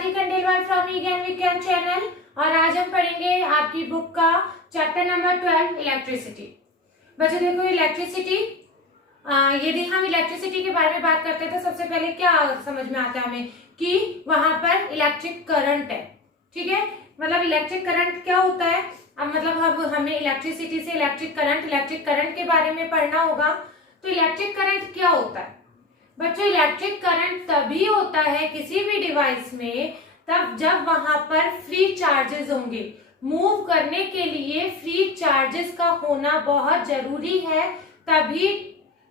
Swati Khandelwal from ज्ञान विज्ञान channel और आज हम पढ़ेंगे आपकी बुक का चैप्टर नंबर 12 इलेक्ट्रिसिटी। बच्चों देखो इलेक्ट्रिसिटी, यदि हम इलेक्ट्रिसिटी के बारे में बात करते हैं तो सबसे पहले क्या समझ में आता है हमें कि वहां पर इलेक्ट्रिक करंट है। ठीक है, मतलब इलेक्ट्रिक करंट क्या होता है। अब मतलब अब हमें इलेक्ट्रिसिटी से इलेक्ट्रिक करंट के बारे में पढ़ना होगा। तो इलेक्ट्रिक करंट क्या होता है बच्चों? इलेक्ट्रिक करंट तभी होता है किसी भी डिवाइस में तब जब वहां पर फ्री चार्जेस होंगे। मूव करने के लिए फ्री चार्जेस का होना बहुत जरूरी है, तभी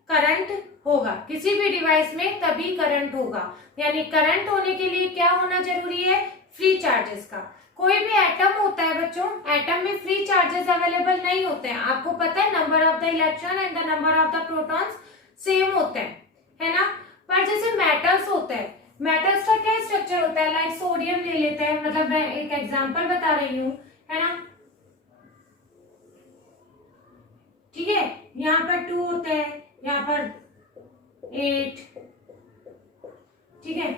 करंट होगा किसी भी डिवाइस में, तभी करंट होगा। यानी करंट होने के लिए क्या होना जरूरी है? फ्री चार्जेस का। कोई भी एटम होता है बच्चों, एटम में फ्री चार्जेस अवेलेबल नहीं होते हैं। आपको पता है number of the electron and the number of the protons same होते हैं, है ना। पर जैसे मेटल्स होते हैं, मेटल्स का क्या स्ट्रक्चर होता है? लाइक सोडियम ले लेते हैं, मतलब मैं एक एग्जांपल बता रही हूँ, है ना। ठीक है, यहाँ पर 2 होते हैं, यहाँ पर 8। ठीक है,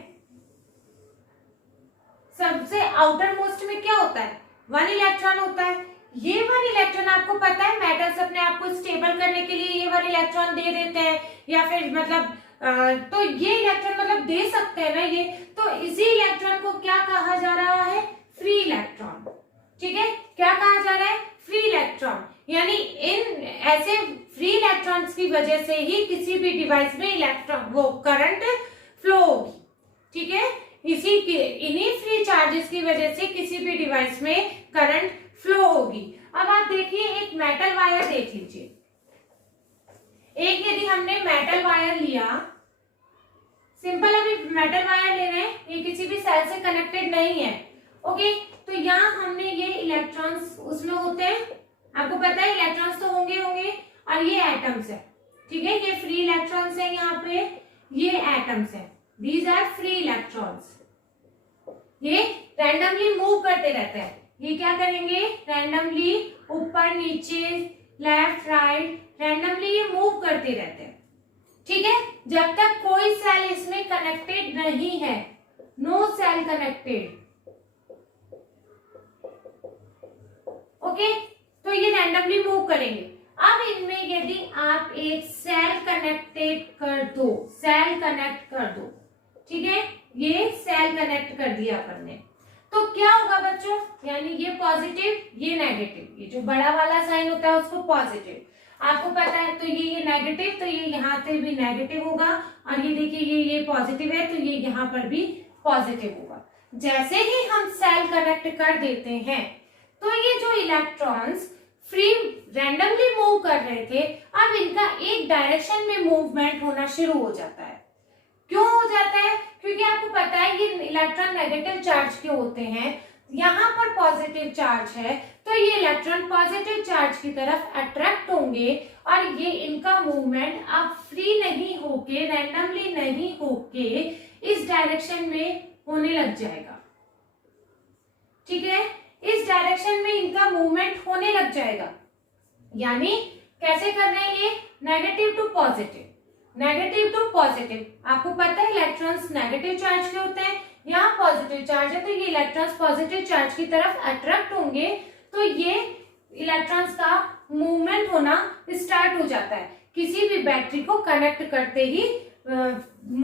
सबसे आउटर मोस्ट में क्या होता है? 1 इलेक्ट्रॉन होता है। ये 1 इलेक्ट्रॉन आपको पता है मेटल्स अपने आप को स्टेबल करने के लिए ये 1 इलेक्ट्रॉन दे देते हैं, या फिर मतलब तो ये इलेक्ट्रॉन मतलब दे सकते हैं ना ये। तो इसी इलेक्ट्रॉन को क्या कहा जा रहा है? Free electron. ठीक है, क्या कहा जा रहा है? Free electron. यानी इन ऐसे फ्री इलेक्ट्रॉन्स की वजह से ही किसी भी डिवाइस में इलेक्ट्रॉन वो करंट फ्लो होगी। ठीक है, इन्हीं फ्री चार्जेस की वजह से किसी भी डिवाइस में करंट फ्लो होगी। अब आप देखिए एक मेटल वायर देख लीजिए। एक यदि हमने मेटल वायर लिया, सिंपल अभी मेटल वायर ले रहे हैं, ये किसी भी सेल से कनेक्टेड नहीं है। ओके, तो यहाँ हमने ये इलेक्ट्रॉन्स उसमें होते हैं, आपको पता है इलेक्ट्रॉन्स तो होंगे और ये एटम्स है। ठीक है, ये फ्री इलेक्ट्रॉन्स है, यहाँ पे ये एटम्स है, दीज आर फ्री इलेक्ट्रॉन्स। ये रैंडमली मूव करते रहते हैं। ये क्या करेंगे? रैंडमली ऊपर नीचे लेफ्ट राइट रैंडमली ये मूव करते रहते हैं। ठीक है, जब तक कोई सेल इसमें कनेक्टेड नहीं है, नो सेल कनेक्टेड। ओके, तो ये रैंडमली मूव करेंगे। अब इनमें यदि आप एक सेल कनेक्टेड कर दो, सेल कनेक्ट कर दो, ठीक है, ये सेल कनेक्ट कर दिया अपन ने, तो क्या होगा बच्चों? यानी ये पॉजिटिव, ये नेगेटिव, ये जो बड़ा वाला साइन होता है उसको पॉजिटिव आपको पता है, तो ये नेगेटिव, तो ये यहाँ से भी नेगेटिव होगा, और ये देखिए ये पॉजिटिव है तो ये यहाँ पर भी पॉजिटिव होगा। जैसे ही हम सेल कनेक्ट कर देते हैं तो ये जो इलेक्ट्रॉन्स फ्री रैंडमली मूव कर रहे थे, अब इनका एक डायरेक्शन में मूवमेंट होना शुरू हो जाता है। क्यों हो जाता है? क्योंकि आपको पता है ये इलेक्ट्रॉन नेगेटिव चार्ज के होते हैं, यहाँ पर पॉजिटिव चार्ज है, तो ये इलेक्ट्रॉन पॉजिटिव चार्ज की तरफ अट्रैक्ट होंगे और ये इनका मूवमेंट अब फ्री नहीं होके, रैंडमली नहीं होके इस डायरेक्शन में होने लग जाएगा। ठीक है, इस डायरेक्शन में इनका मूवमेंट होने लग जाएगा। यानी कैसे कर रहे हैं ये? Negative to positive, negative to positive. आपको पता है इलेक्ट्रॉन्स नेगेटिव चार्ज के होते हैं, यहाँ पॉजिटिव चार्ज है, तो ये इलेक्ट्रॉन्स पॉजिटिव चार्ज की तरफ अट्रैक्ट होंगे, तो ये इलेक्ट्रॉन्स का मूवमेंट होना स्टार्ट हो जाता है। किसी भी बैटरी को कनेक्ट करते ही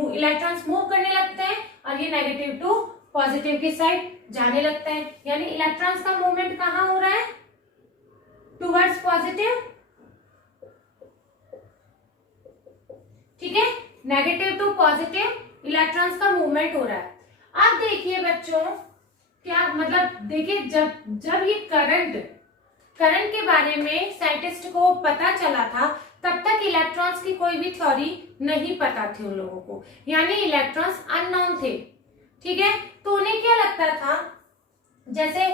इलेक्ट्रॉन्स मूव करने लगते हैं और ये नेगेटिव टू पॉजिटिव की साइड जाने लगता है। यानी इलेक्ट्रॉन्स का मूवमेंट कहाँ हो रहा है? Towards positive. ठीक है, नेगेटिव टू पॉजिटिव इलेक्ट्रॉन्स का मूवमेंट हो रहा है। अब देखिए बच्चों, क्या मतलब देखिए जब ये करंट के बारे में साइंटिस्ट को पता चला था, तब तक इलेक्ट्रॉन्स की कोई भी थ्योरी नहीं पता थी उन लोगों को, यानी इलेक्ट्रॉन्स अननोन थे। ठीक है, तो उन्हें क्या लगता था, जैसे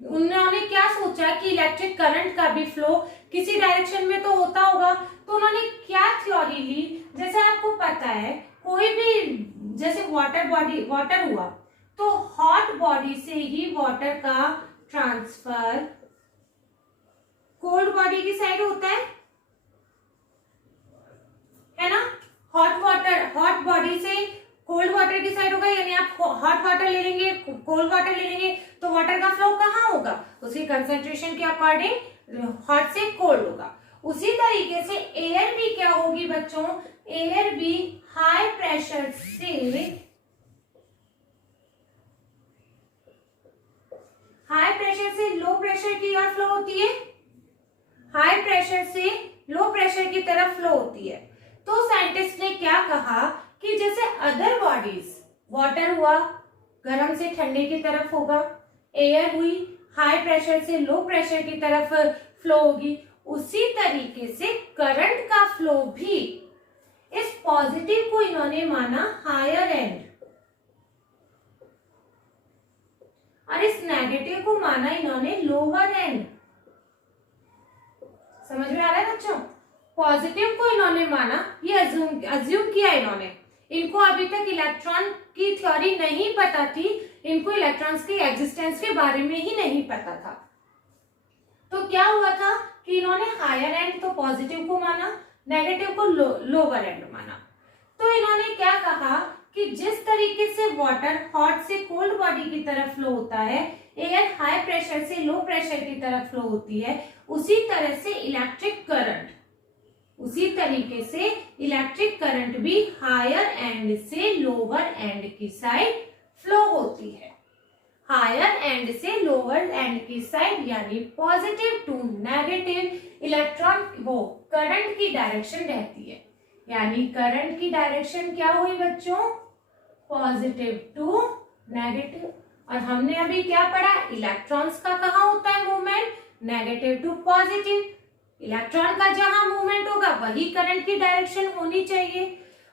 उन्होंने क्या सोचा कि इलेक्ट्रिक करंट का भी फ्लो किसी डायरेक्शन में तो होता होगा, तो उन्होंने क्या थ्योरी ली? जैसे आपको पता है कोई भी, जैसे वाटर हुआ तो हॉट बॉडी से ही वाटर का ट्रांसफर कोल्ड बॉडी की साइड होता है ना। हॉट बॉडी से कोल्ड वाटर की साइड होगा, यानी आप हॉट वाटर ले लेंगे, कोल्ड वाटर ले लेंगे, तो वाटर का फ्लो कहाँ होगा, उसकी कंसेंट्रेशन के अकॉर्डिंग हॉट से कोल्ड होगा। उसी तरीके से एयर भी क्या होगी बच्चों, एयर भी हाई प्रेशर से लो प्रेशर की ओर फ्लो होती है, हाई प्रेशर से लो प्रेशर की तरफ फ्लो होती है। तो साइंटिस्ट ने क्या कहा कि जैसे अदर बॉडीज, वाटर हुआ गर्म से ठंडे की तरफ होगा, एयर हुई हाई प्रेशर से लो प्रेशर की तरफ फ्लो होगी, उसी तरीके से करंट का फ्लो भी इस पॉजिटिव को इन्होंने माना हायर एंड और इस नेगेटिव को माना इन्होंने लोअर एंड। समझ में आ रहा है बच्चों? पॉजिटिव को इन्होंने माना, ये अज्यूम किया इन्होंने, इनको अभी तक इलेक्ट्रॉन की थ्योरी नहीं पता थी, इनको इलेक्ट्रॉन्स के एग्जिस्टेंस के बारे में ही नहीं पता था। तो क्या हुआ था कि इन्होंने हायर एंड तो पॉजिटिव को माना, नेगेटिव को लोअर एंड माना। तो इन्होंने क्या कहा कि जिस तरीके से वाटर हॉट से कोल्ड बॉडी की तरफ फ्लो होता है, एयर हाई प्रेशर से लो प्रेशर की तरफ फ्लो होती है, उसी तरह से इलेक्ट्रिक करंट, उसी तरीके से इलेक्ट्रिक करंट भी हायर एंड से लोअर एंड की साइड फ्लो होती है। हायर एंड से लोअर एंड की साइड यानी पॉजिटिव टू नेगेटिव इलेक्ट्रॉन वो करंट की डायरेक्शन रहती है। यानी करंट की डायरेक्शन क्या हुई बच्चों, पॉजिटिव टू नेगेटिव। और हमने अभी क्या पढ़ा, इलेक्ट्रॉन्स का कहाँ होता है movement, negative to positive. Electron का जहां मूवमेंट होगा वही करंट की डायरेक्शन होनी चाहिए।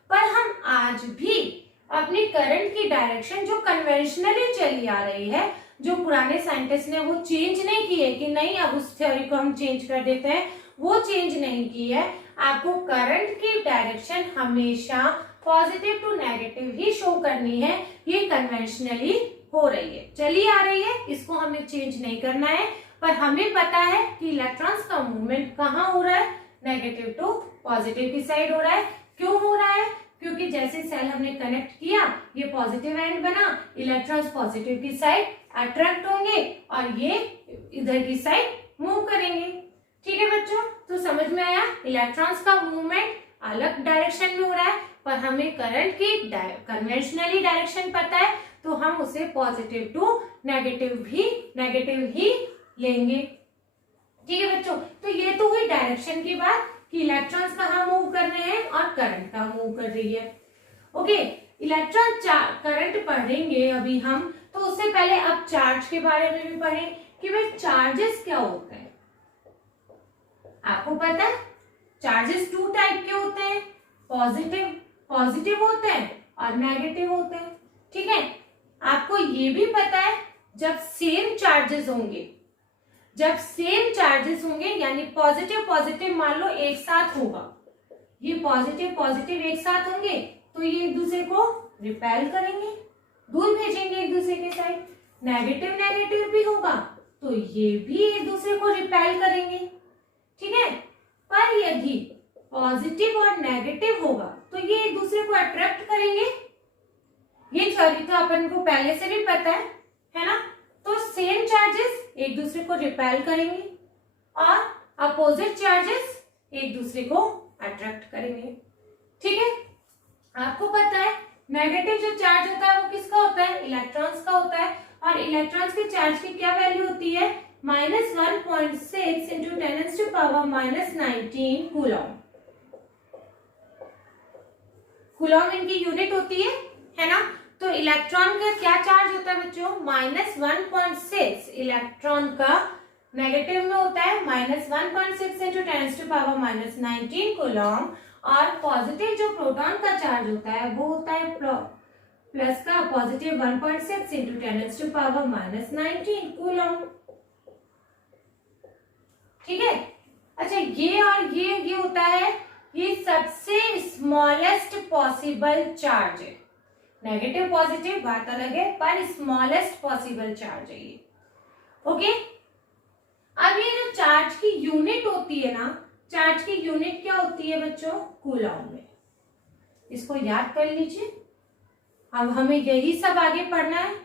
पर हम आज भी अपनी करंट की डायरेक्शन जो कन्वेंशनली चली आ रही है, जो पुराने साइंटिस्ट ने वो चेंज नहीं की है कि नहीं अब उस थ्योरी को हम चेंज कर देते हैं, वो चेंज नहीं की है। आपको करंट की डायरेक्शन हमेशा पॉजिटिव टू नेगेटिव ही शो करनी है, ये कन्वेंशनली हो रही है, चली आ रही है, इसको हमें चेंज नहीं करना है। पर हमें पता है कि इलेक्ट्रॉन्स का मूवमेंट कहाँ हो रहा है, नेगेटिव टू पॉजिटिव की साइड हो रहा है। क्यों हो रहा है, क्योंकि जैसे सेल हमने कनेक्ट किया, ये पॉजिटिव एंड बना, इलेक्ट्रॉन्स पॉजिटिव की साइड अट्रैक्ट होंगे और ये इधर की साइड मूव करेंगे। ठीक है बच्चों, तो समझ में आया, इलेक्ट्रॉन्स का मूवमेंट अलग डायरेक्शन में हो रहा है, पर हमें करंट की कन्वेंशनली डायरेक्शन पता है, तो हम उसे पॉजिटिव टू नेगेटिव ही लेंगे। ठीक है बच्चों, तो ये तो हुई डायरेक्शन की बात कि इलेक्ट्रॉन्स कहाँ मूव कर रहे हैं और करंट कहाँ मूव कर रही है। ओके, इलेक्ट्रॉन करंट पढ़ेंगे अभी हम, तो उससे पहले अब चार्ज के बारे में भी पढ़ें कि भाई चार्जेस क्या होते हैं। आपको पता है चार्जेस टू टाइप के होते हैं, पॉजिटिव होते हैं और नेगेटिव होते हैं। ठीक है, आपको ये भी पता है जब सेम चार्जेस होंगे यानी पॉजिटिव मान लो एक साथ होगा, ये पॉजिटिव एक साथ होंगे तो ये एक दूसरे को रिपेल करेंगे, दूर भेजेंगे एक दूसरे के साइड। नेगेटिव भी होगा तो ये भी एक दूसरे को रिपेल करेंगे। ठीक है, पर यदि पॉजिटिव और नेगेटिव होगा तो ये एक दूसरे को अट्रैक्ट करेंगे। ये थ्योरी तो अपन को पहले से भी पता है ना। तो सेम चार्जेस एक दूसरे को रिपेल करेंगे और अपोजिट चार्जेस एक दूसरे को अट्रैक्ट करेंगे। ठीक है, आपको पता है नेगेटिव जो चार्ज होता है वो किसका होता है, इलेक्ट्रॉन्स का होता है। और इलेक्ट्रॉन्स के चार्ज की क्या वैल्यू होती है, -1.6 इंटू 10⁻⁻19 कूलॉम। कूलॉम इनकी यूनिट होती है ना। तो इलेक्ट्रॉन का क्या चार्ज होता है बच्चों, -1.6 इलेक्ट्रॉन का नेगेटिव में होता है -1.6 इंटू 10⁻⁻19 कूलॉम। और पॉजिटिव जो प्रोटॉन का चार्ज होता है वो होता है प्लस का पॉजिटिव 1.6 इंटू 10⁻⁻19 कूलॉम। ठीक है, अच्छा ये और ये होता है, ये सबसे स्मॉलेस्ट पॉसिबल चार्ज है। नेगेटिव पॉजिटिव बात अलग है, पर स्मॉलेस्ट पॉसिबल चार्ज है ये। ओके, अब ये जो चार्ज की यूनिट होती है ना, चार्ज की यूनिट क्या होती है बच्चों, कूलॉम में। इसको याद कर लीजिए, अब हमें यही सब आगे पढ़ना है।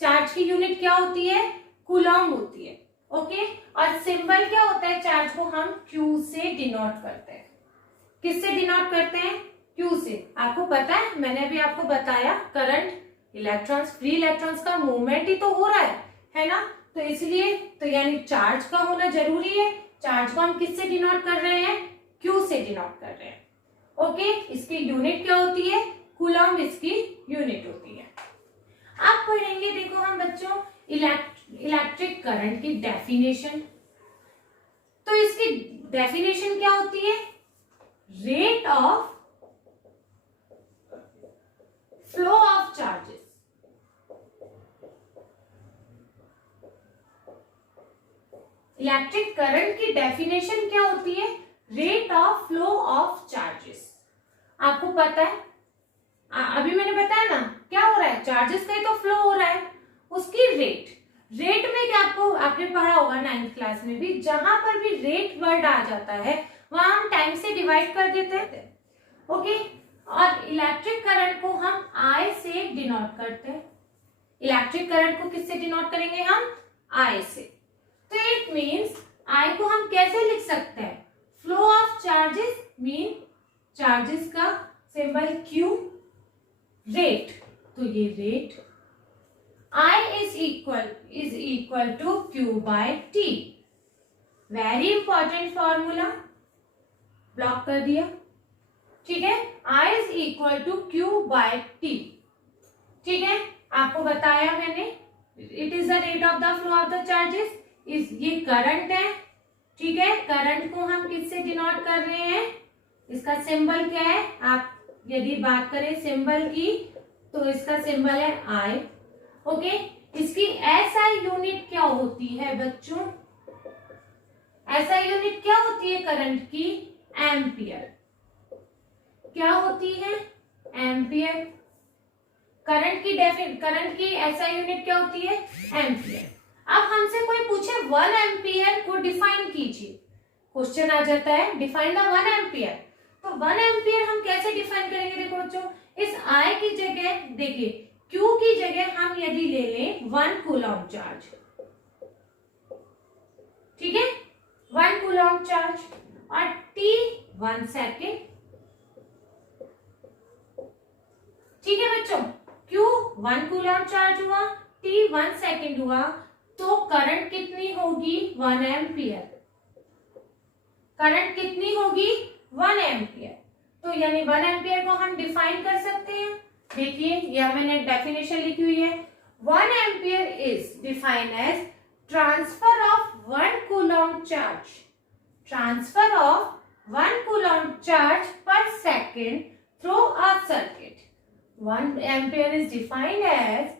चार्ज की यूनिट क्या होती है? कूलॉम होती है। ओके, और सिंबल क्या होता है? चार्ज को हम Q से डिनोट करते हैं। किससे डिनोट करते हैं? Q से। आपको पता है, मैंने भी आपको बताया, करंट, इलेक्ट्रॉन्स, फ्री इलेक्ट्रॉन्स का मूवमेंट ही तो हो रहा है ना? तो इसलिए तो यानी चार्ज का होना जरूरी है। चार्ज को हम किससे डिनोट कर रहे हैं? Q से डिनोट कर रहे हैं। ओके, इसकी यूनिट क्या होती है? कूलॉम इसकी यूनिट होती है। अब पढ़ेंगे, देखो हम बच्चों, इलेक्ट्रिक करंट की डेफिनेशन। तो इसकी डेफिनेशन क्या होती है? Rate of flow of charges. Electric current की डेफिनेशन क्या होती है? Rate of flow of charges. आपको पता है, अभी मैंने बताया ना, क्या हो रहा है? चार्जेस का ही तो फ्लो हो रहा है, उसकी रेट में क्या आपने पढ़ा होगा 9th क्लास में भी, जहां पर भी रेट वर्ड आ जाता है वहां हम टाइम से डिवाइड कर देते हैं। ओके, और इलेक्ट्रिक करंट को हम I से डिनोट करते हैं। इलेक्ट्रिक करंट को किससे डिनोट करेंगे हम? I से। तो इट मीन्स I को हम कैसे लिख सकते हैं? Flow of charges mean charges का सिंबल Q, रेट, तो ये rate I is equal to Q by T। Very important formula, block कर दिया, ठीक है। I is equal to Q by T, ठीक है, आपको बताया मैंने। It is the rate of the flow of the charges. ये करंट है, ठीक है। करंट को हम किससे डिनोट कर रहे हैं? इसका सिंबल क्या है? आप यदि बात करें सिंबल की, तो इसका सिंबल है I। ओके, इसकी SI यूनिट क्या होती है बच्चों? SI यूनिट क्या होती है करंट की? एम्पियर। क्या होती है? एम्पियर। करंट की SI यूनिट क्या होती है? एम्पियर। अब हमसे कोई पूछे 1 एम्पियर को डिफाइन कीजिए, क्वेश्चन आ जाता है डिफाइन द 1 एम्पियर। तो 1 एम्पियर हम कैसे डिफाइन करेंगे? देखो बच्चों, इस I की जगह देखिए, Q की जगह हम यदि ले लें 1 कूलॉम चार्ज, ठीक है, 1 कूलॉम चार्ज, और T 1 सेकेंड, ठीक है बच्चों। Q 1 कूलॉम चार्ज हुआ, T 1 सेकेंड हुआ, तो करंट कितनी होगी? 1 एम्पियर। करंट कितनी होगी? 1 एम्पियर। तो यानी 1 एम्पियर को हम डिफाइन कर सकते हैं। देखिए, यह मैंने डेफिनेशन लिखी हुई है। 1 ampere is defined as transfer of 1 coulomb charge, transfer of 1 coulomb charge per second through a circuit. 1 ampere is defined as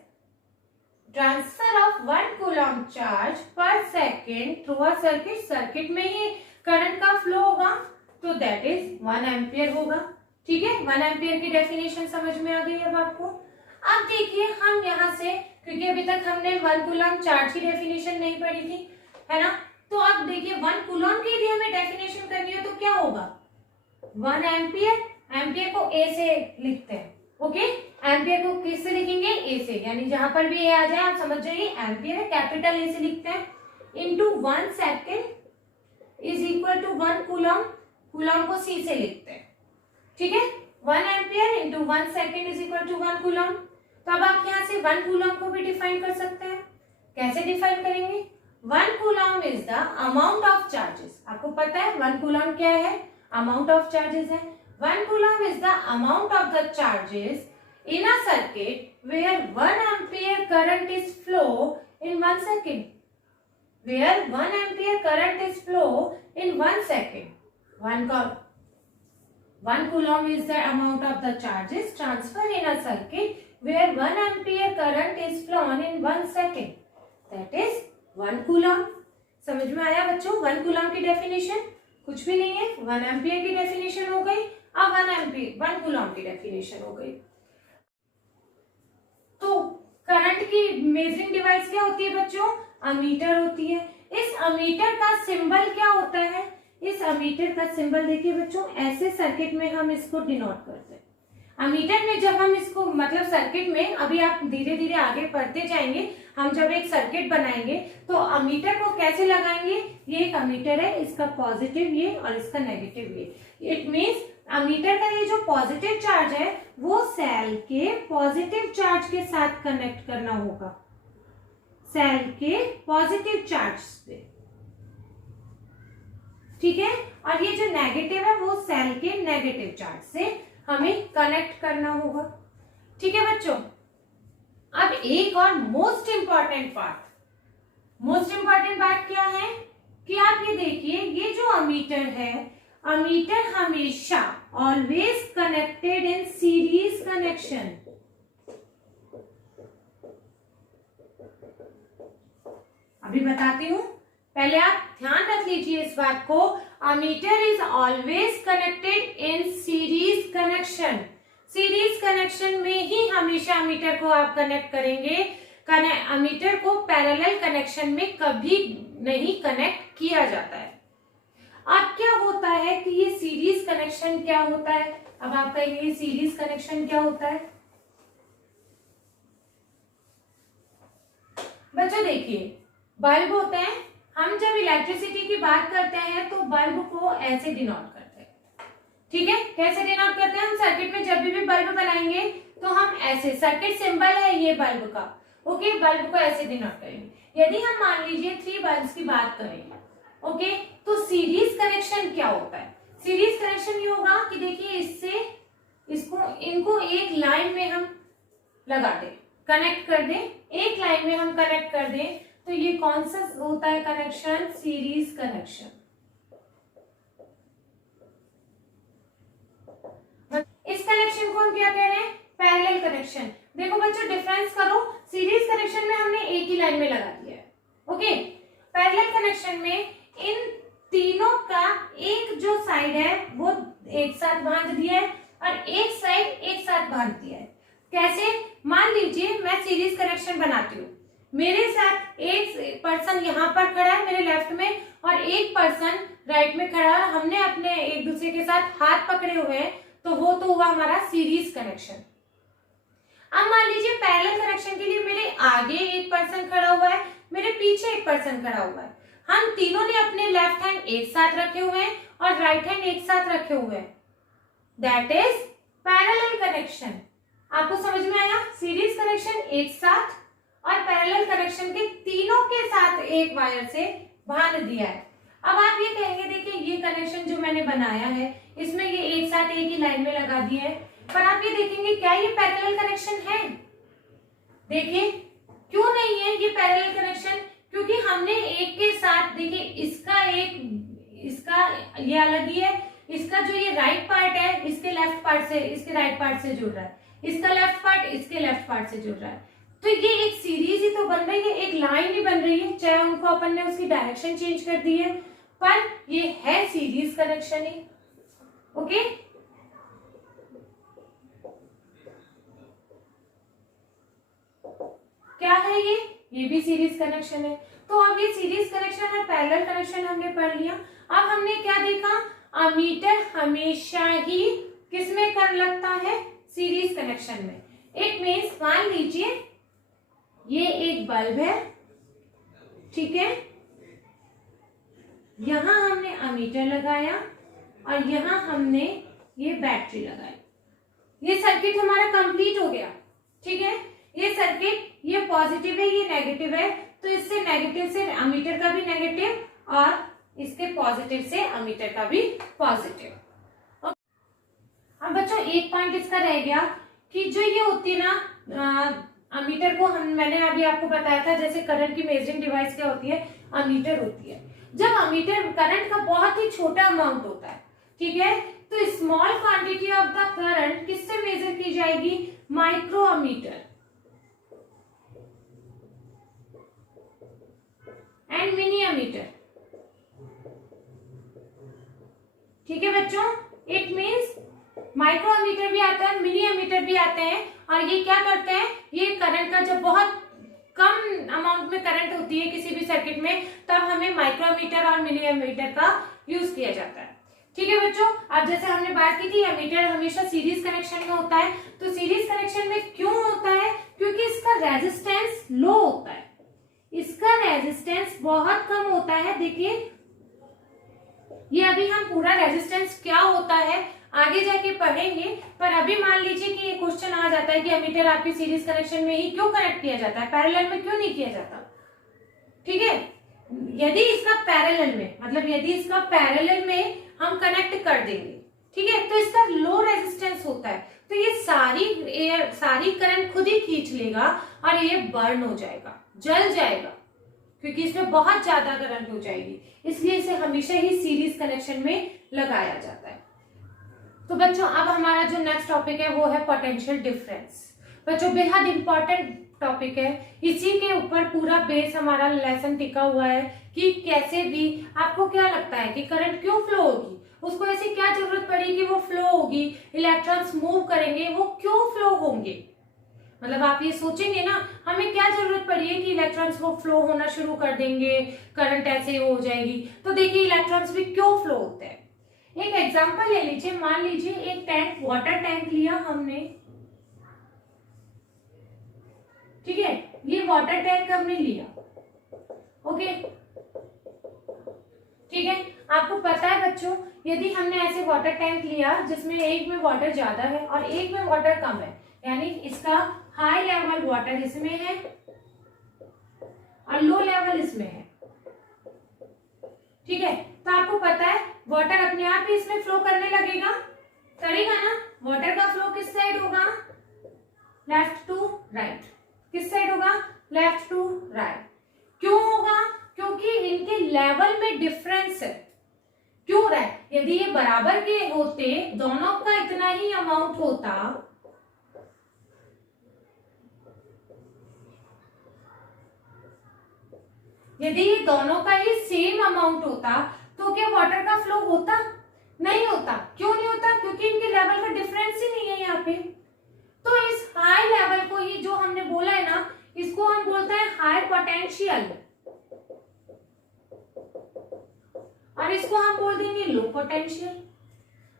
transfer of 1 coulomb charge per second through a circuit. Circuit में ही current का flow होगा, तो that is 1 ampere होगा, ठीक है। 1 ampere की definition समझ में आ गई अब आपको। अब देखिए, हम यहाँ से, क्योंकि अभी तक हमने 1 कूलॉम चार्ज की डेफिनेशन नहीं पढ़ी थी, है ना, तो अब देखिए 1 कूलॉम की यदि हमें डेफिनेशन करनी है तो क्या होगा? 1 एम्पियर, एम्पियर को ए से लिखते हैं। ओके, एम्पियर को किससे लिखेंगे? ए से, यानी जहां पर भी ए आ जाए आप समझ जाइए एम्पियर है, कैपिटल ए से लिखते हैं, into 1 second is equal to 1 coulomb, coulomb को सी से लिखते हैं, ठीक है। 1 ampere into 1 second is equal to 1 coulomb. तो अब आप यहाँ से 1 कूलॉम को भी डिफाइन कर सकते हैं। कैसे डिफाइन करेंगे? 1 Coulomb is the amount of charges. आपको पता है 1 कूलॉम क्या है? अमाउंट ऑफ चार्जेस है। 1 Coulomb is the amount of the charges in a circuit where 1 ampere current is flow in 1 second. Where 1 ampere current is flow in 1 second. 1 coulomb is the amount of the charges transferred in a circuit where 1 ampere current is flown in 1 second. That is 1 coulomb. समझ में आया बच्चों? 1 coulomb की definition कुछ भी नहीं है, 1 ampere की डेफिनेशन हो गई। अब 1 कूलॉम की डेफिनेशन हो गई। तो करंट की मेजरिंग डिवाइस क्या होती है बच्चों? अमीटर होती है। इस अमीटर का सिंबल क्या होता है? इस अमीटर का सिंबल देखिए बच्चों, ऐसे सर्किट में हम इसको डिनोट करते हैं। अमीटर में जब हम इसको मतलब सर्किट में, अभी आप धीरे धीरे आगे पढ़ते जाएंगे, हम जब एक सर्किट बनाएंगे तो अमीटर को कैसे लगाएंगे, ये एक अमीटर है, इसका पॉजिटिव ये और इसका नेगेटिव ये। इट मीन्स अमीटर का ये जो पॉजिटिव चार्ज है वो सेल के पॉजिटिव चार्ज के साथ कनेक्ट करना होगा, सेल के पॉजिटिव चार्ज से, ठीक है। और ये जो नेगेटिव है वो सेल के नेगेटिव चार्ज से हमें कनेक्ट करना होगा, ठीक है बच्चों। अब एक और मोस्ट इंपॉर्टेंट बात क्या है कि आप ये देखिए, ये जो अमीटर है, अमीटर हमेशा always connected in series connection. अभी बताती हूं, पहले आप ध्यान रख लीजिए इस बात को, ammeter is always connected in series connection. Series connection में ही हमेशा अमीटर को आप कनेक्ट करेंगे, अमीटर को पैरेलल कनेक्शन में कभी नहीं कनेक्ट किया जाता है। अब क्या होता है कि ये सीरीज कनेक्शन क्या होता है, अब आप कहेंगे ये सीरीज कनेक्शन क्या होता है। बच्चों देखिए, बल्ब होते हैं, हम जब इलेक्ट्रिसिटी की बात करते हैं तो बल्ब को ऐसे डिनोट करते हैं, ठीक है। कैसे डिनोट करते हैं, हम सर्किट में जब भी बल्ब बनाएंगे तो हम ऐसे, सर्किट सिंबल है ये बल्ब का, ओके, बल्ब को ऐसे डिनोट करेंगे। यदि हम मान लीजिए 3 बल्ब्स की बात करें, ओके, तो सीरीज कनेक्शन क्या होता है। सीरीज कनेक्शन ये होगा कि देखिए इससे इनको एक लाइन में हम लगा दें, कनेक्ट कर दें, एक लाइन में हम कनेक्ट कर दें, तो ये कौन सा होता है कनेक्शन, सीरीज कनेक्शन। इस कनेक्शन को हम क्या कह रहे हैं, पैरेलल कनेक्शन। देखो बच्चों डिफरेंस करो, सीरीज कनेक्शन में हमने एक ही लाइन में लगा दिया है, ओके। पैरेलल कनेक्शन में इन तीनों का एक जो साइड है वो एक साथ बांध दिया है और एक साइड एक साथ बांध दिया है। कैसे, मान लीजिए मैं सीरीज कनेक्शन बनाती हूँ, मेरे साथ एक पर्सन यहाँ पर खड़ा है मेरे लेफ्ट में और एक पर्सन राइट में खड़ा है, हमने अपने एक दूसरे के साथ हाथ पकड़े हुए हैं, तो वो तो हुआ हमारा सीरीज कनेक्शन। अब मान लीजिए पैरेलल कनेक्शन के लिए मेरे आगे एक पर्सन खड़ा हुआ है, मेरे पीछे एक पर्सन खड़ा हुआ है, हम तीनों ने अपने लेफ्ट हैंड एक साथ रखे हुए हैं और राइट हैंड एक साथ रखे हुए हैं, दैट इज पैरेलल कनेक्शन। आपको समझ में आया, सीरीज कनेक्शन एक साथ और पैरेलल कनेक्शन के तीनों के साथ एक वायर से बांध दिया है। अब आप ये कहेंगे देखिए ये कनेक्शन जो मैंने बनाया है इसमें ये एक साथ एक ही लाइन में लगा दिया है, पर आप ये देखेंगे क्या ये पैरेलल कनेक्शन है, देखिए क्यों नहीं है ये पैरेलल कनेक्शन, क्योंकि हमने एक के साथ, देखिए इसका ये अलग ही है, इसका जो ये राइट पार्ट है इसके लेफ्ट पार्ट से, इसके राइट पार्ट से जुड़ रहा है, इसका लेफ्ट पार्ट इसके लेफ्ट पार्ट से जुड़ रहा है, तो ये एक सीरीज ही तो बन रही है, एक लाइन ही बन रही है, चाहे उनको अपन ने उसकी डायरेक्शन चेंज कर दी है, पर ये है सीरीज कनेक्शन ही, ओके। क्या है ये भी सीरीज कनेक्शन है। तो अब ये सीरीज कनेक्शन और पैरेलल कनेक्शन हमने पढ़ लिया। अब हमने क्या देखा, अमीटर हमेशा ही किसमें कर लगता है, सीरीज कनेक्शन में। इट मीन्स मान लीजिए ये एक बल्ब है, ठीक है, यहां हमने अमीटर लगाया और यहां हमने ये बैटरी लगाई, ये सर्किट हमारा कंप्लीट हो गया, ठीक है। ये सर्किट, ये पॉजिटिव है ये नेगेटिव है, तो इससे नेगेटिव से अमीटर का भी नेगेटिव और इसके पॉजिटिव से अमीटर का भी पॉजिटिव। अब बच्चों एक पॉइंट इसका रह गया कि जो ये होती है ना अमीटर को मैंने अभी आपको बताया था जैसे करंट की मेजरिंग डिवाइस क्या होती है, अमीटर होती है। जब अमीटर करंट का बहुत ही छोटा अमाउंट होता है, ठीक है, तो small quantity of the current किससे मेजर की जाएगी, माइक्रोमीटर एंड मिनी अमीटर, ठीक है बच्चों। इट मीन्स माइक्रोमीटर भी आता है, मिनी अमीटर भी आते हैं, और ये क्या करते हैं, ये करंट का जब बहुत कम अमाउंट में करंट होती है किसी भी सर्किट में, तब हमें माइक्रोमीटर और मिनी अमीटर का यूज किया जाता है। ठीक है बच्चों, अब जैसे हमने बात की थी एमीटर हमेशा सीरीज कनेक्शन में होता है, तो सीरीज कनेक्शन में क्यों होता है, क्योंकि इसका रेजिस्टेंस लो होता है, इसका रेजिस्टेंस बहुत कम होता है। देखिए ये अभी हम पूरा रेजिस्टेंस क्या होता है आगे जाके पढ़ेंगे, पर अभी मान लीजिए कि ये क्वेश्चन आ जाता है कि एमीटर आपकी सीरीज कनेक्शन में ही क्यों कनेक्ट किया जाता है, पैरेलल में क्यों नहीं किया जाता। ठीक है, यदि इसका पैरेलल में, मतलब यदि इसका पैरेलल में हम कनेक्ट कर देंगे, ठीक है, तो इसका लो रेजिस्टेंस होता है, तो ये सारी करंट खुद ही खींच लेगा और ये बर्न हो जाएगा, जल जाएगा, क्योंकि इसमें बहुत ज्यादा करंट हो जाएगी, इसलिए इसे हमेशा ही सीरीज कनेक्शन में लगाया जाता है। तो बच्चों अब हमारा जो नेक्स्ट टॉपिक है वो है पोटेंशियल डिफरेंस। बच्चों बेहद इंपॉर्टेंट टॉपिक है, इसी के ऊपर पूरा बेस हमारा लेसन टिका हुआ है कि कैसे भी आपको क्या लगता है कि करंट क्यों फ्लो होगी, उसको ऐसी क्या जरूरत पड़ी कि वो फ्लो होगी, इलेक्ट्रॉन्स मूव करेंगे, वो क्यों फ्लो होंगे, मतलब आप ये सोचेंगे ना हमें क्या जरूरत पड़ी है कि इलेक्ट्रॉन्स वो फ्लो होना शुरू कर देंगे, करंट ऐसे हो जाएगी। तो देखिए इलेक्ट्रॉन्स भी क्यों फ्लो होते हैं। एक एग्जांपल ले लीजिए, मान लीजिए एक टैंक, वाटर टैंक लिया हमने, ठीक है, ये वाटर टैंक हमने लिया, ओके, ठीक है। आपको पता है बच्चों यदि हमने ऐसे वाटर टैंक लिया जिसमें एक में वाटर ज्यादा है और एक में वाटर कम है, यानी इसका हाई लेवल वाटर इसमें है और लो लेवल इसमें है, ठीक है, तो आपको पता है वाटर अपने आप ही इसमें फ्लो करने लगेगा, करेगा ना। वाटर का फ्लो किस साइड होगा, लेफ्ट टू राइट, किस साइड होगा, लेफ्ट टू राइट। क्यों होगा, क्योंकि इनके लेवल में डिफरेंस है। क्यों रहा है, यदि ये बराबर के होते, दोनों का इतना ही अमाउंट होता, यदि ये दोनों का ही सेम अमाउंट होता तो क्या वाटर का फ्लो होता, नहीं होता। क्यों नहीं होता, क्योंकि इनके लेवल का डिफरेंस ही नहीं है यहाँ पे। तो इस हाई लेवल को, ये जो हमने बोला है ना, इसको हम बोलते हैं हाई पोटेंशियल और इसको हम बोल देंगे लो पोटेंशियल।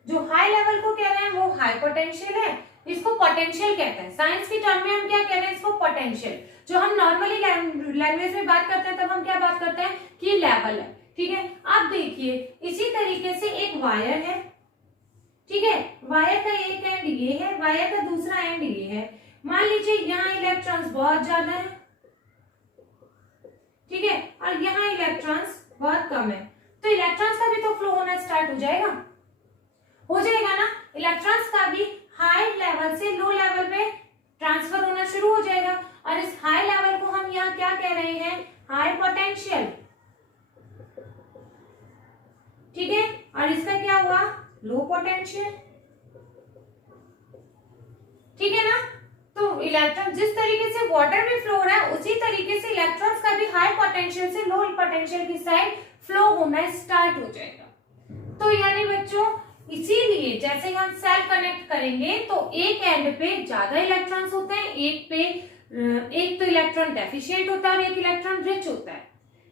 जो हाई लेवल को कह रहे हैं वो हाई पोटेंशियल है, इसको पोटेंशियल कहते हैं। साइंस की टर्म में हम क्या कह रहे हैं, इसको पोटेंशियल। जो हम नॉर्मली लैंग्वेज में बात करते हैं तब हम क्या बात करते हैं कि लेवल है, ठीक है। अब देखिए इसी तरीके से एक वायर है, ठीक है, वायर का एक एंड ये है, वायर का दूसरा एंड ये है। मान लीजिए यहाँ इलेक्ट्रॉन्स बहुत ज्यादा है, ठीक है, और यहाँ इलेक्ट्रॉन्स बहुत कम है, तो इलेक्ट्रॉन्स का भी तो फ्लो होना स्टार्ट हो जाएगा ना। इलेक्ट्रॉन्स का भी हाई लेवल से लो लेवल पे ट्रांसफर होना शुरू हो जाएगा, और इस हाई लेवल को हम यहाँ क्या कह रहे हैं, हाई पोटेंशियल, ठीक है, और इसका क्या हुआ, लो पोटेंशियल, ठीक है ना। तो इलेक्ट्रॉन जिस तरीके से वाटर में फ्लो हो रहा है उसी तरीके से इलेक्ट्रॉन्स का भी हाई पोटेंशियल से लो पोटेंशियल की साइड फ्लो होना स्टार्ट हो जाएगा। तो यानी बच्चों इसीलिए जैसे हम सेल कनेक्ट करेंगे तो एक एंड पे ज्यादा इलेक्ट्रॉन्स होते हैं, एक तो इलेक्ट्रॉन डेफिशिएंट होता है और एक इलेक्ट्रॉन रिच होता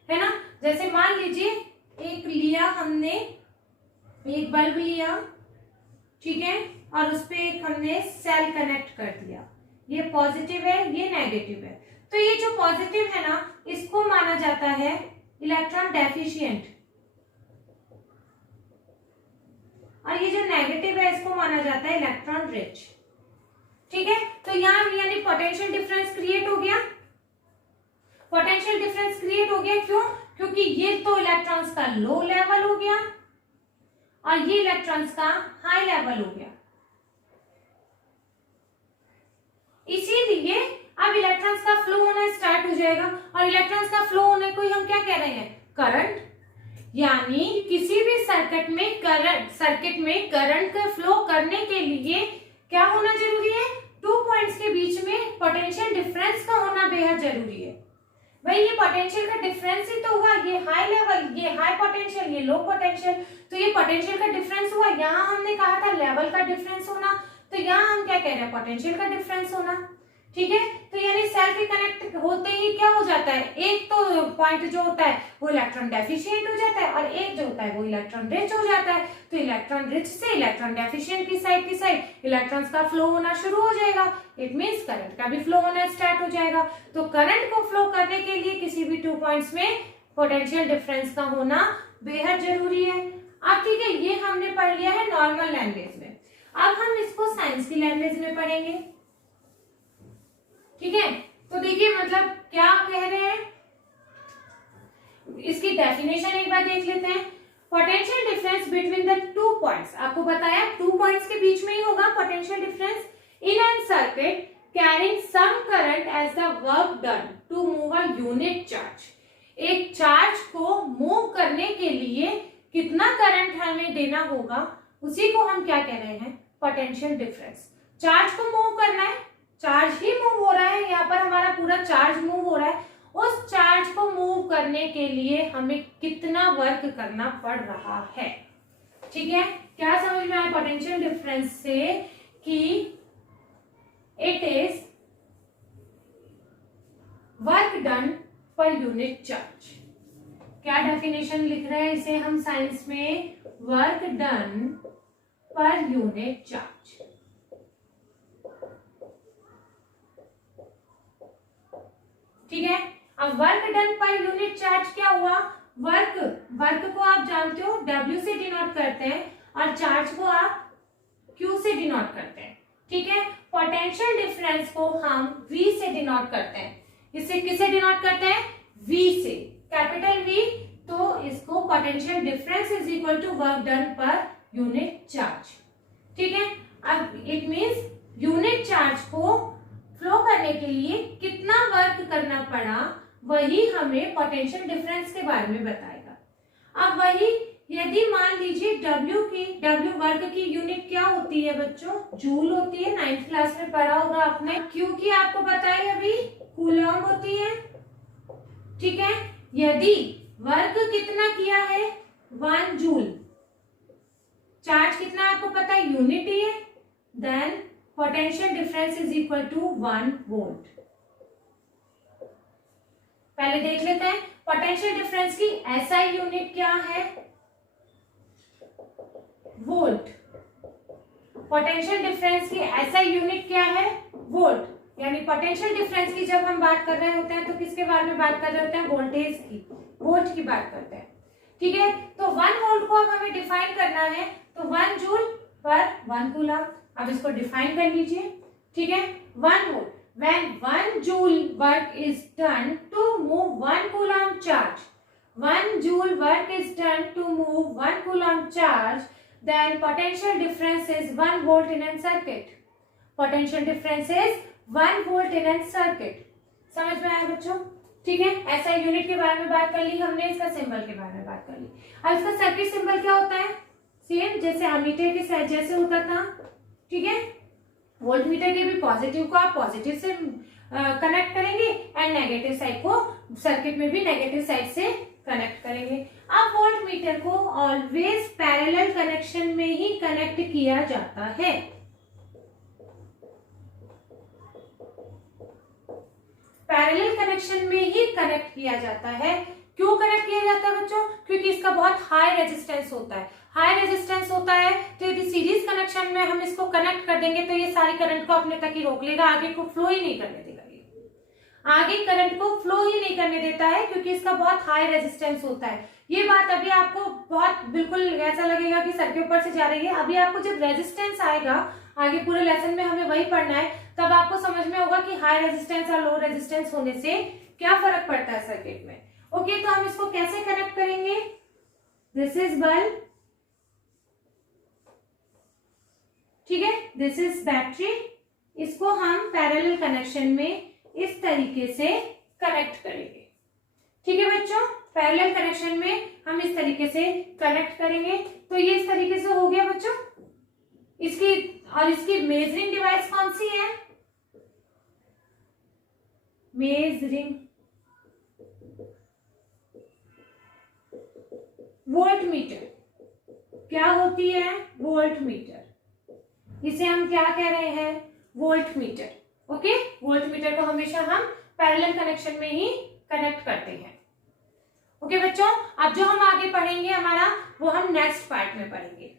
है ना। जैसे मान लीजिए एक लिया हमने, एक बल्ब लिया, ठीक है, और उस पे एक हमने सेल कनेक्ट कर दिया, ये पॉजिटिव है ये नेगेटिव है। तो ये जो पॉजिटिव है ना इसको माना जाता है इलेक्ट्रॉन डेफिशिएंट, और ये जो नेगेटिव है इसको माना जाता है इलेक्ट्रॉन रिच, ठीक है। तो यहाँ यानी पोटेंशियल डिफरेंस क्रिएट हो गया, पोटेंशियल डिफरेंस क्रिएट हो गया। क्यों, क्योंकि ये तो इलेक्ट्रॉन्स का लो लेवल हो गया और ये इलेक्ट्रॉन्स का हाई लेवल हो गया, इसीलिए अब इलेक्ट्रॉन्स का फ्लो होना स्टार्ट हो जाएगा। और इलेक्ट्रॉन्स का फ्लो होने को हम क्या कह रहे हैं, करंट। यानी किसी भी सर्किट में करंट का फ्लो करने के लिए क्या होना जरूरी है, 2 पॉइंट्स के बीच में पोटेंशियल डिफरेंस का होना बेहद जरूरी है। भाई ये पोटेंशियल का डिफरेंस ही तो हुआ, ये हाई लेवल, ये हाई पोटेंशियल, ये लो पोटेंशियल, तो ये पोटेंशियल का डिफरेंस हुआ। यहाँ हमने कहा था लेवल का डिफरेंस होना, तो यहाँ हम क्या कह रहे हैं, पोटेंशियल का डिफरेंस होना, ठीक है। तो यानी सेल सेल के कनेक्ट होते ही क्या हो जाता है, एक तो पॉइंट जो होता है वो इलेक्ट्रॉन डेफिशिएंट हो जाता है और एक जो होता है वो इलेक्ट्रॉन रिच हो जाता है। तो इलेक्ट्रॉन रिच से इलेक्ट्रॉन डेफिशिएंट की साइड इलेक्ट्रॉन्स का फ्लो होना शुरू हो जाएगा। इट मींस करंट का भी फ्लो होना स्टार्ट हो जाएगा। तो करंट को फ्लो करने के लिए किसी भी 2 पॉइंट्स में पोटेंशियल डिफरेंस का होना बेहद जरूरी है। अब ठीक है, ये हमने पढ़ लिया है नॉर्मल लैंग्वेज में। अब हम इसको साइंस की लैंग्वेज में पढ़ेंगे। ठीक है, तो देखिए मतलब क्या कह रहे हैं, इसकी डेफिनेशन एक बार देख लेते हैं। Potential difference between the 2 points, आपको बताया 2 पॉइंट्स के बीच में ही होगा potential difference in an circuit carrying some current as the work done to move a unit charge. एक चार्ज को मूव करने के लिए कितना करंट हमें देना होगा, उसी को हम क्या कह रहे हैं, पोटेंशियल डिफरेंस। चार्ज को मूव करना है, चार्ज ही मूव हो रहा है, यहाँ पर हमारा पूरा चार्ज मूव हो रहा है। उस चार्ज को मूव करने के लिए हमें कितना वर्क करना पड़ रहा है। ठीक है, क्या समझ में आया पोटेंशियल डिफरेंस से कि it is work done per unit charge. क्या डेफिनेशन लिख रहे हैं इसे हम साइंस में, work done per unit charge. ठीक है, अब work done per unit charge क्या हुआ, वर्क को आप जानते हो W से डिनोट करते हैं और चार्ज को आप Q से डिनोट करते हैं। ठीक है, पोटेंशियल डिफरेंस को हम V से डिनोट करते हैं। इसे किसे डिनोट करते हैं, V से, कैपिटल V। तो इसको potential difference is equal to work done per unit charge. ठीक है, अब इट मींस यूनिट चार्ज को फ्लो करने के लिए कितना वर्क करना पड़ा, वही हमें पोटेंशियल डिफरेंस के बारे में बताएगा। अब वही, यदि मान लीजिए W वर्क की यूनिट क्या होती है बच्चों, जूल होती है, 9th क्लास में पढ़ा होगा आपने। Q की आपको बताई अभी, कूलॉम होती है। ठीक है, यदि वर्क कितना किया है, 1 जूल, चार्ज कितना आपको पता है, यूनिट ही है, then potential difference is equal to 1 volt. पहले देख लेते हैं पोटेंशियल डिफरेंस की SI यूनिट क्या है, वोल्ट। पोटेंशियल डिफरेंस की SI यूनिट क्या है, वोल्ट। यानी पोटेंशियल डिफरेंस की जब हम बात कर रहे होते हैं तो किसके बारे में बात कर रहे होते हैं, वोल्टेज की, वोल्ट की बात करते हैं। ठीक है, तो 1 वोल्ट को अब हमें डिफाइन करना है, तो 1 जूल पर 1 कूलम। अब इसको डिफाइन कर लीजिए। ठीक है, 1 volt, when 1 joule work is done to move 1 coulomb charge, 1 joule work is done to move 1 coulomb charge, then potential difference is 1 volt in a circuit. Potential difference is 1 volt in a circuit. समझ में आया बच्चों? ठीक है, ऐसा unit के बारे में बात कर ली हमने, इसका सिंबल के बारे में बात कर ली। अब इसका सर्किट सिंबल क्या होता है, सेम जैसे अमीटर के साथ जैसे होता था। ठीक है, वोल्ट मीटर के भी पॉजिटिव को आप पॉजिटिव से कनेक्ट करेंगे एंड नेगेटिव साइड को सर्किट में भी नेगेटिव साइड से कनेक्ट करेंगे। अब वोल्ट मीटर को ऑलवेज पैरेलल कनेक्शन में ही कनेक्ट किया जाता है। पैरेलल कनेक्शन में ही कनेक्ट किया जाता है। क्यों कनेक्ट किया जाता है बच्चों, क्योंकि इसका बहुत हाई रेजिस्टेंस होता है। हाई रेजिस्टेंस होता है तो यदि सीरीज कनेक्शन में हम इसको कनेक्ट कर देंगे तो ये सारी करंट को अपने तक ही रोक लेगा, आगे को फ्लो ही नहीं करने देगा। ये आगे करंट को फ्लो ही नहीं करने देता है क्योंकि इसका बहुत हाई रेजिस्टेंस होता है। ये बात अभी आपको बहुत बिल्कुल ऐसा लगेगा कि सर के ऊपर से जा रही है। अभी आपको जब रेजिस्टेंस आएगा, आगे पूरे लेसन में हमें वही पढ़ना है, तब आपको समझ में होगा कि हाई रेजिस्टेंस और लो रेजिस्टेंस होने से क्या फर्क पड़ता है सर्किट में। ओके, तो हम इसको कैसे कनेक्ट करेंगे, दिस इज बल्ब, ठीक है, दिस इज बैटरी। इसको हम पैरेलल कनेक्शन में इस तरीके से कनेक्ट करेंगे। ठीक है बच्चों, पैरेलल कनेक्शन में हम इस तरीके से कनेक्ट करेंगे। तो ये इस तरीके से हो गया बच्चों। इसकी मेजरिंग डिवाइस कौन सी है, मेजरिंग वोल्ट मीटर। क्या होती है, वोल्ट मीटर। इसे हम क्या कह रहे हैं, volt meter. Okay, volt meter को हमेशा हम पैरेलल कनेक्शन में ही कनेक्ट करते हैं। ओके बच्चों, अब जो हम आगे पढ़ेंगे हमारा वो हम नेक्स्ट पार्ट में पढ़ेंगे।